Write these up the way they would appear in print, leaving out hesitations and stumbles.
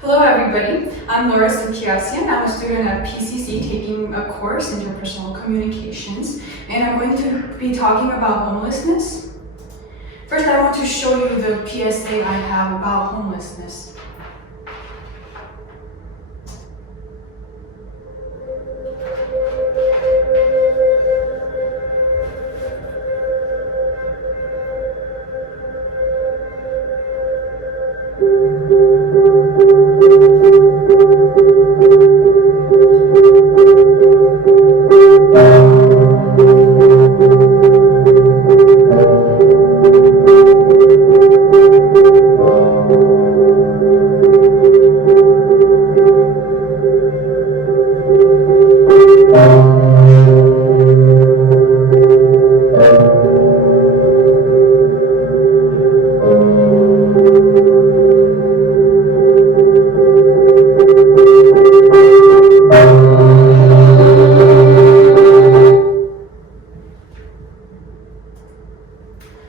Hello everybody, I'm Laura Sukiasian. I'm a student at PCC taking a course in interpersonal communications, and I'm going to be talking about homelessness. First, I want to show you the PSA I have about homelessness.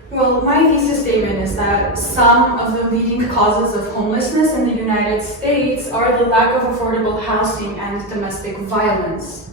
Well, my thesis statement is that some of the leading causes of homelessness in the United States are the lack of affordable housing and domestic violence.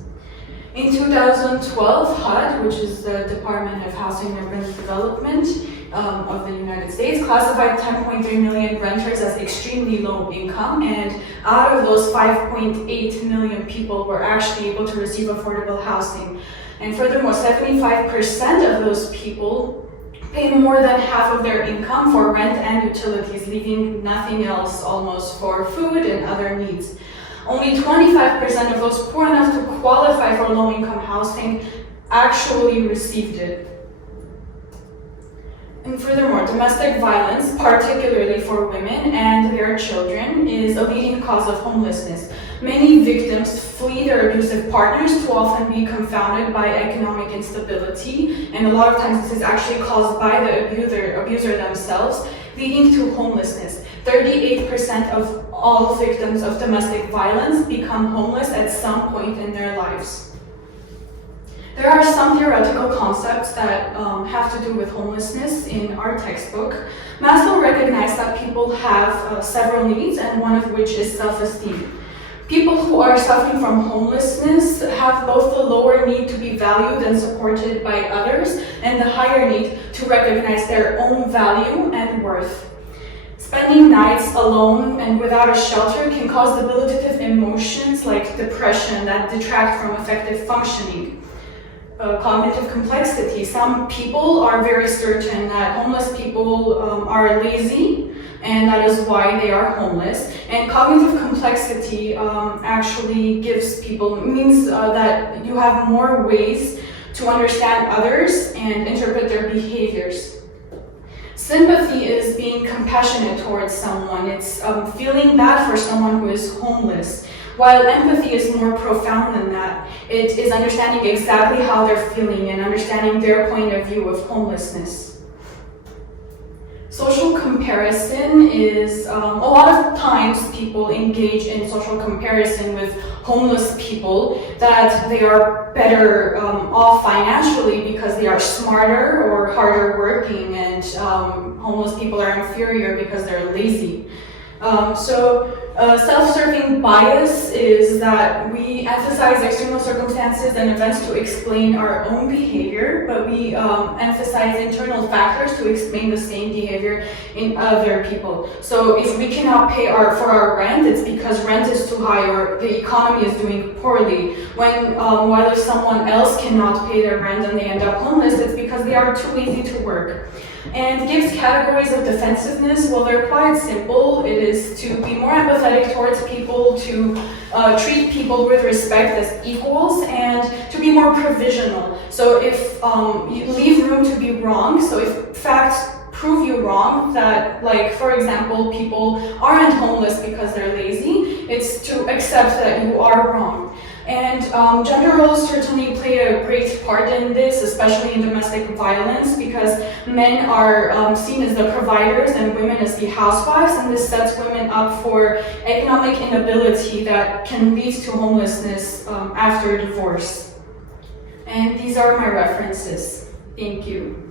In 2012, HUD, which is the Department of Housing and Urban Development of the United States, classified 10.3 million renters as extremely low income, and out of those, 5.8 million people were actually able to receive affordable housing. And furthermore, 75% of those people pay more than half of their income for rent and utilities, leaving nothing else almost for food and other needs. Only 25% of those poor enough to qualify for low-income housing actually received it. And furthermore, domestic violence, particularly for women and their children, is a leading cause of homelessness. Many victims flee their abusive partners to often be confounded by economic instability, and a lot of times this is actually caused by the abuser themselves, leading to homelessness. 38% of all victims of domestic violence become homeless at some point in their lives. There are some theoretical concepts that have to do with homelessness in our textbook. Maslow recognized that people have several needs, and one of which is self-esteem. People who are suffering from homelessness have both the lower need to be valued and supported by others, and the higher need to recognize their own value and worth. Spending nights alone and without a shelter can cause debilitative emotions like depression that detract from effective functioning. Cognitive complexity. Some people are very certain that homeless people are lazy, and that is why they are homeless. And cognitive complexity actually means that you have more ways to understand others and interpret their behaviors. Sympathy is being compassionate towards someone. It's feeling bad for someone who is homeless. While empathy is more profound than that, it is understanding exactly how they're feeling and understanding their point of view of homelessness. Social comparison is, a lot of times people engage in social comparison with homeless people, that they are better off financially because they are smarter or harder working, and homeless people are inferior because they're lazy. Self-serving bias is that we emphasize external circumstances and events to explain our own behavior, but we emphasize internal factors to explain the same behavior in other people. So if we cannot pay for our rent, it's because rent is too high or the economy is doing poorly. While if someone else cannot pay their rent and they end up homeless, it's because they are too lazy to work. And gives categories of defensiveness. Well, they're quite simple. It is to be more empathetic towards people, to treat people with respect as equals, and to be more provisional. So if you leave room to be wrong, so if facts prove you wrong, that, like, for example, people aren't homeless because they're lazy, it's to accept that you are wrong. And gender roles certainly play a great part in this, especially in domestic violence, because men are seen as the providers and women as the housewives, and this sets women up for economic inability that can lead to homelessness after divorce. And these are my references. Thank you.